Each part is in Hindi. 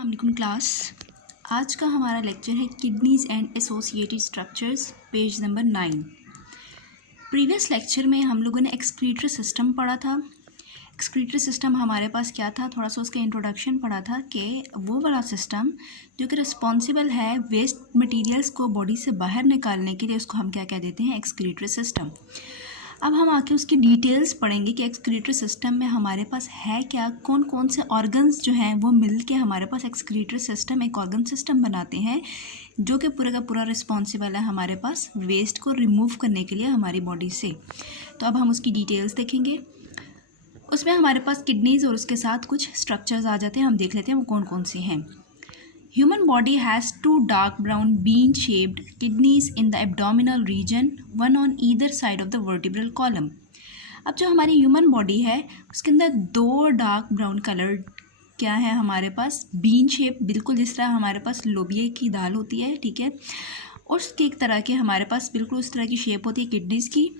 अस्सलाम क्लास। आज का हमारा लेक्चर है kidneys and associated structures, page number 9। Previous lecture में हम लोगों ने एक्सक्रीटरी सिस्टम पढ़ा था। एक्सक्रीटरी सिस्टम हमारे पास क्या था, थोड़ा सा उसका इंट्रोडक्शन पढ़ा था कि वो वाला सिस्टम जो कि रिस्पॉन्सिबल है वेस्ट मटेरियल्स को बॉडी से बाहर निकालने के लिए, उसको हम क्या कह देते हैं, एक्सक्रीटरी सिस्टम। अब हम आके उसकी डिटेल्स पढ़ेंगे कि एक्सक्रीटरी सिस्टम में हमारे पास है क्या, कौन कौन से ऑर्गन्स जो हैं वो मिल के हमारे पास एक्सक्रीटरी सिस्टम, एक ऑर्गन सिस्टम बनाते हैं जो कि पूरा का पूरा रिस्पॉन्सिबल है हमारे पास वेस्ट को रिमूव करने के लिए हमारी बॉडी से। तो अब हम उसकी डिटेल्स देखेंगे। उसमें हमारे पास किडनीज और उसके साथ कुछ स्ट्रक्चर्स आ जाते हैं, हम देख लेते हैं वो कौन कौन से हैं। Human body has two dark brown bean-shaped kidneys in the abdominal region, one on either side of the vertebral column. अब जो हमारी ह्यूमन बॉडी है उसके अंदर दो डार्क ब्राउन कलर क्या है हमारे पास, बीन शेप, बिल्कुल जिस तरह हमारे पास लोबिया की दाल होती है, ठीक है, उसकी एक तरह के हमारे पास बिल्कुल उस तरह की शेप होती है किडनीज़ की।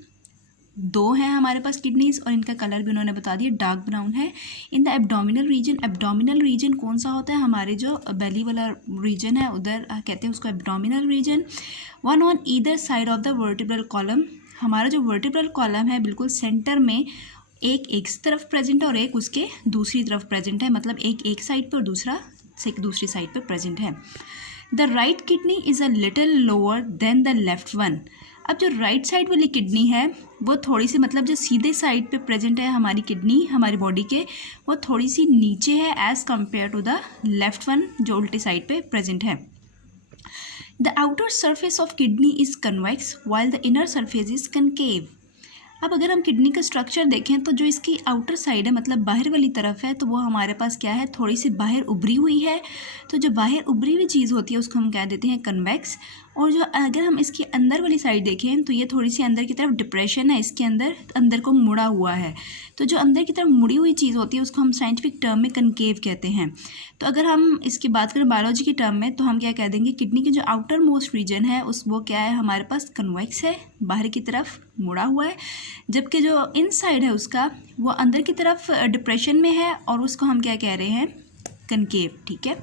दो हैं हमारे पास किडनीज़ और इनका कलर भी उन्होंने बता दिया, डार्क ब्राउन है। In the abdominal region, abdominal region कौन सा होता है, हमारे जो बेली वाला रीजन है उधर कहते हैं उसको abdominal region. One on either side of the vertebral column, हमारा जो वर्टिब्रल कॉलम है बिल्कुल सेंटर में एक तरफ प्रेजेंट है और एक उसके दूसरी तरफ प्रेजेंट है, मतलब एक साइड पर दूसरा दूसरी साइड पर प्रेजेंट है। The right kidney is a little lower than the left one. अब जो राइट साइड वाली किडनी है वो थोड़ी सी, मतलब जो सीधे साइड पे प्रेजेंट है हमारी किडनी हमारी बॉडी के, वो थोड़ी सी नीचे है as compare to the left one जो उल्टी साइड पे प्रेजेंट है। The outer surface of kidney is convex while the inner surface is concave. अब अगर हम किडनी का स्ट्रक्चर देखें तो जो इसकी आउटर साइड है, मतलब बाहर वाली तरफ है, तो वो हमारे पास क्या है, थोड़ी सी बाहर उभरी हुई है। तो जो बाहर उभरी हुई चीज़ होती है उसको हम कह देते हैं कन्वेक्स। और जो अगर हम इसकी अंदर वाली साइड देखें तो ये थोड़ी सी अंदर की तरफ डिप्रेशन है, इसके अंदर को मुड़ा हुआ है। तो जो अंदर की तरफ मुड़ी हुई चीज़ होती है उसको हम साइंटिफिक टर्म में कनकेव कहते हैं। तो अगर हम इसकी बात करें बायोलॉजी के टर्म में तो हम क्या कह देंगे, किडनी की जो आउटर मोस्ट रीजन है वो क्या है हमारे पास, कन्वेक्स है, बाहर की तरफ मुड़ा हुआ है, जबकि जो इनसाइड है उसका वो अंदर की तरफ डिप्रेशन में है और उसको हम क्या कह रहे हैं, कनकेव, ठीक है।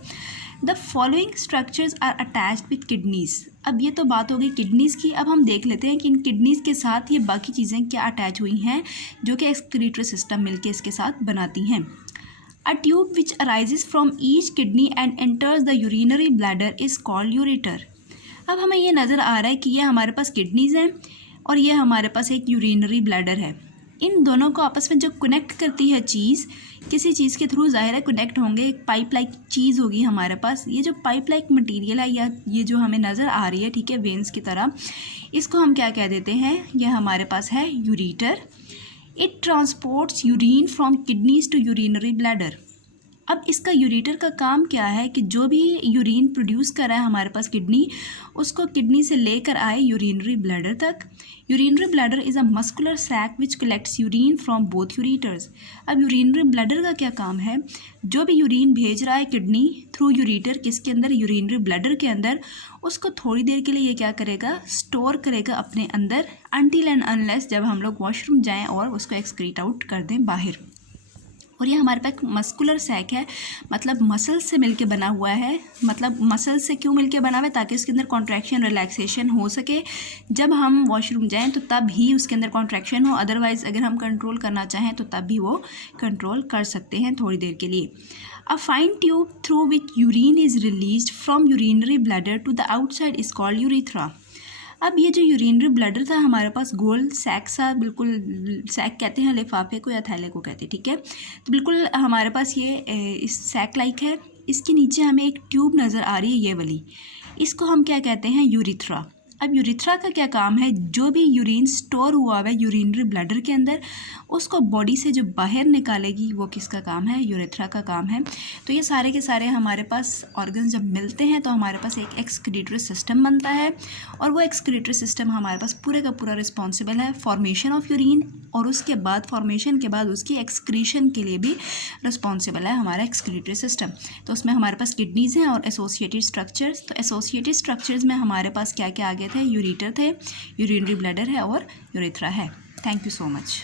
The following structures are attached with kidneys. अब ये तो बात हो गई किडनीज़ की। अब हम देख लेते हैं कि इन किडनीज़ के साथ ये बाकी चीज़ें क्या अटैच हुई हैं जो कि एक्सक्रीटरी सिस्टम मिलके इसके साथ बनाती हैं। A tube which arises from each kidney and enters the urinary bladder is called ureter. अब हमें ये नज़र आ रहा है कि ये हमारे पास किडनीज़ हैं और ये हमारे पास एक यूरिनरी ब्लैडर है। इन दोनों को आपस में जो कनेक्ट करती है चीज़, किसी चीज़ के थ्रू ज़ाहिर है कनेक्ट होंगे, एक पाइप लाइक चीज़ होगी हमारे पास। ये जो पाइप लाइक मटेरियल है या ये जो हमें नज़र आ रही है, ठीक है, वेन्स की तरह, इसको हम क्या कह देते हैं, यह हमारे पास है ureter. It transports urine from kidneys to urinary bladder. अब इसका यूरेटर का काम क्या है कि जो भी यूरिन प्रोड्यूस कर रहा है हमारे पास किडनी, उसको किडनी से लेकर आए यूरिनरी ब्लैडर तक। Urinary bladder is a muscular sac which collects urine from both ureters. अब यूरिनरी ब्लैडर का क्या काम है, जो भी यूरिन भेज रहा है किडनी थ्रू यूरेटर किसके अंदर, यूरिनरी ब्लैडर के अंदर, उसको थोड़ी देर के लिए ये क्या करेगा, स्टोर करेगा अपने अंदर, अनटिल एंड अनलेस जब हम लोग वॉशरूम जाएँ और उसको एक्सक्रीट आउट कर दें बाहर। और ये हमारे पास मस्कुलर सैक है, मतलब मसल से मिलके बना हुआ है। मतलब मसल से क्यों मिलके बना हुआ है, ताकि उसके अंदर कॉन्ट्रैक्शन रिलैक्सेशन हो सके। जब हम वॉशरूम जाएं तो तब ही उसके अंदर कॉन्ट्रैक्शन हो, अदरवाइज़ अगर हम कंट्रोल करना चाहें तो तब भी वो कंट्रोल कर सकते हैं थोड़ी देर के लिए। A fine tube through which urine is released from urinary bladder to the outside is called urethra. अब ये जो यूरिनरी ब्लैडर था हमारे पास गोल सैक सा, बिल्कुल सैक कहते हैं लिफाफे को या थैले को कहते हैं, ठीक है। तो बिल्कुल हमारे पास ये इस सैक लाइक है। इसके नीचे हमें एक ट्यूब नज़र आ रही है ये वाली, इसको हम क्या कहते हैं, यूरेथ्रा। अब यूरेथ्रा का क्या काम है, जो भी यूरिन स्टोर हुआ है यूरिनरी ब्लैडर के अंदर उसको बॉडी से जो बाहर निकालेगी वो किसका काम है, यूरेथ्रा का काम है। तो ये सारे के सारे हमारे पास ऑर्गन्स जब मिलते हैं तो हमारे पास एक एक्सक्रीटरी सिस्टम बनता है और वो एक्सक्रीटरी सिस्टम हमारे पास पूरे का पूरा रिस्पॉन्सिबल है फॉर्मेशन ऑफ यूरिन और उसके बाद फॉर्मेशन के बाद उसकी एक्सक्रीशन के लिए भी रिस्पॉन्सिबल है हमारा एक्सक्रीटरी सिस्टम। तो उसमें हमारे पास किडनीज़ हैं और एसोसिएटेड स्ट्रक्चर्स। तो एसोसिएटेड स्ट्रक्चर्स में हमारे पास क्या क्या आ गए थे, यूरेटर थे, यूरिनरी ब्लैडर है और यूरेथ्रा है। Thank you so much.